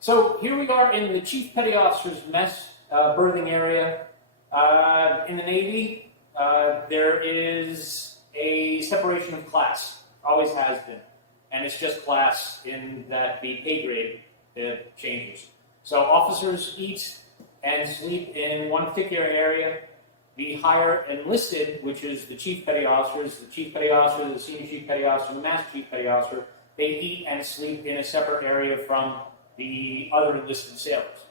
So here we are in the Chief Petty Officer's mess berthing area. In the Navy, there is a separation of class, always has been, and it's just class in that the pay grade changes. So officers eat and sleep in one particular area. The higher enlisted, which is the Chief Petty Officers, the Chief Petty Officer, the Senior Chief Petty Officer, the Master Chief Petty Officer, they eat and sleep in a separate area from the other enlisted sailors.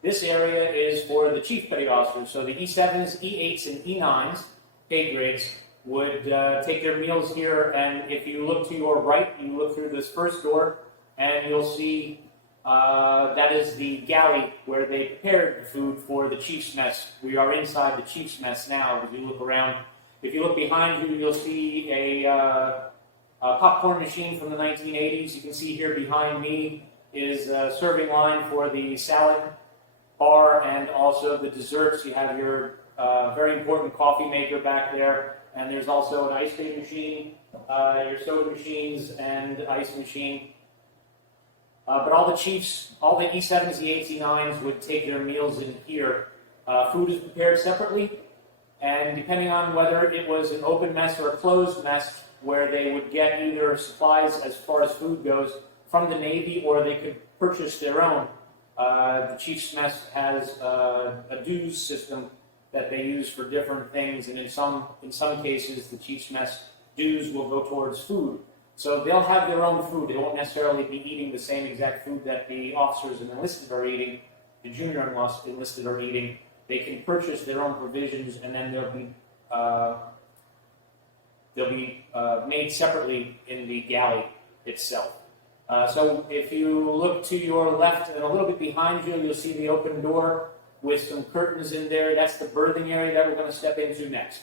This area is for the Chief Petty Officers, so the E7s, E8s, and E9s, pay grades, would take their meals here, and if you look to your right, you look through this first door, and you'll see that is the galley where they prepared the food for the Chief's mess. We are inside the Chief's mess now. As you look around, if you look behind you, you'll see a popcorn machine from the 1980s. You can see here behind me is a serving line for the salad bar and also the desserts. You have your very important coffee maker back there, and there's also an ice cream machine, your soda machines, and ice machine. But all the chiefs, all the E7s, E8s, E9s would take their meals in here. Food is prepared separately, and depending on whether it was an open mess or a closed mess, where they would get either supplies as far as food goes from the Navy, or they could purchase their own. The Chief's Mess has a dues system that they use for different things, and in some cases, the Chief's Mess dues will go towards food. So they'll have their own food. They won't necessarily be eating the same exact food that the officers and enlisted are eating, the junior enlisted are eating. They can purchase their own provisions, and then they'll be made separately in the galley itself. So if you look to your left and a little bit behind you, you'll see the open door with some curtains in there. That's the berthing area that we're going to step into next.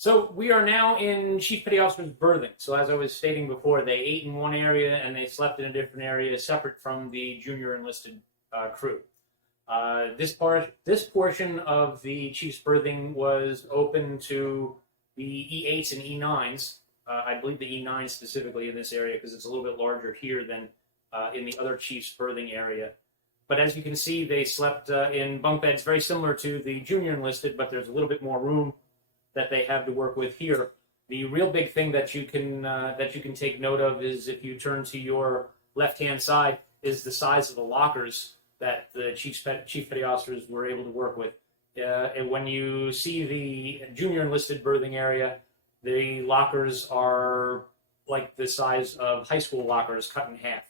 So we are now in Chief Petty Officer's berthing. So as I was stating before, they ate in one area and they slept in a different area separate from the junior enlisted crew. This portion of the Chief's berthing was open to the E8s and E9s. I believe the E9 specifically in this area because it's a little bit larger here than in the other Chief's berthing area. But as you can see, they slept in bunk beds very similar to the junior enlisted, but there's a little bit more room that they have to work with here. The real big thing that you can take note of is if you turn to your left-hand side is the size of the lockers that the Chief Petty Officers were able to work with. And when you see the junior enlisted berthing area, the lockers are like the size of high school lockers cut in half.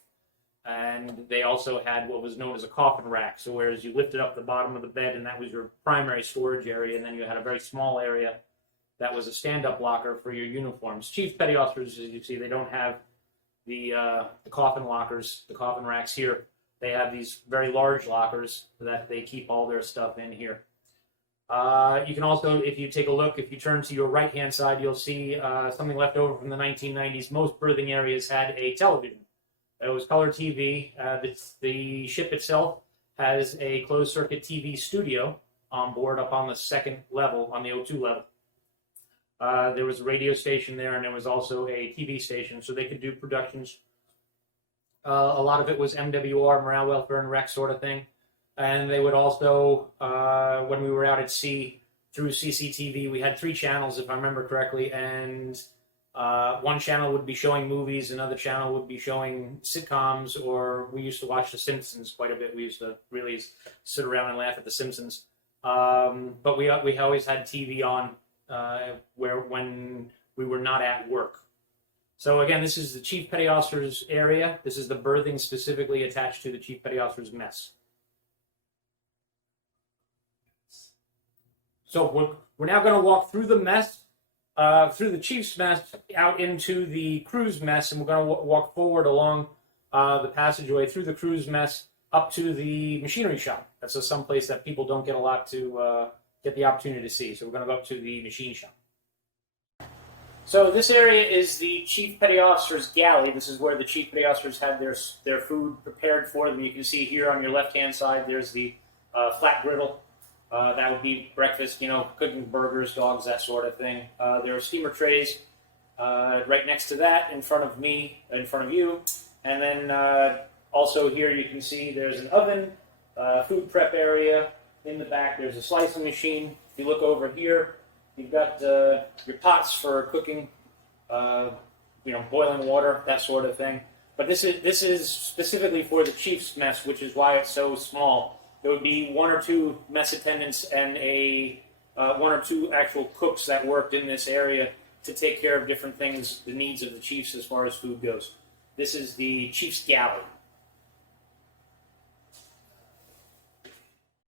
And they also had what was known as a coffin rack. So whereas you lifted up the bottom of the bed and that was your primary storage area, and then you had a very small area that was a stand-up locker for your uniforms. Chief Petty Officers, as you see, they don't have the coffin lockers, the coffin racks here. They have these very large lockers that they keep all their stuff in here. You can also, if you take a look, if you turn to your right-hand side, you'll see something left over from the 1990s. Most berthing areas had a television. It was color TV. The ship itself has a closed-circuit TV studio on board up on the second level, on the O2 level. There was a radio station there, and there was also a TV station, so they could do productions. A lot of it was MWR, morale, welfare, and rec sort of thing. And they would also, when we were out at sea, through CCTV, we had 3 channels, if I remember correctly, and one channel would be showing movies, another channel would be showing sitcoms, or we used to watch The Simpsons quite a bit. We used to really sit around and laugh at The Simpsons. But we always had TV on when we were not at work. So again, this is the Chief Petty Officer's area. This is the berthing specifically attached to the Chief Petty Officer's mess. So we're now going to walk through the mess, through the Chief's mess, out into the crew's mess, and we're going to walk forward along the passageway through the crew's mess up to the machinery shop. That's some place that people don't get a lot to get the opportunity to see. So we're going to go up to the machine shop. So this area is the Chief Petty Officer's galley. This is where the Chief Petty Officers had their food prepared for them. You can see here on your left-hand side, there's the flat griddle. That would be breakfast, cooking burgers, dogs, that sort of thing. There are steamer trays Right next to that, in front of me, in front of you, and then also here you can see there's an oven, food prep area. In the back there's a slicing machine. If you look over here, you've got your pots for cooking, boiling water, that sort of thing. But this is specifically for the chief's mess, which is why it's so small. There would be 1 or 2 mess attendants and 1 or 2 actual cooks that worked in this area to take care of different things, the needs of the chiefs as far as food goes. This is the chief's galley.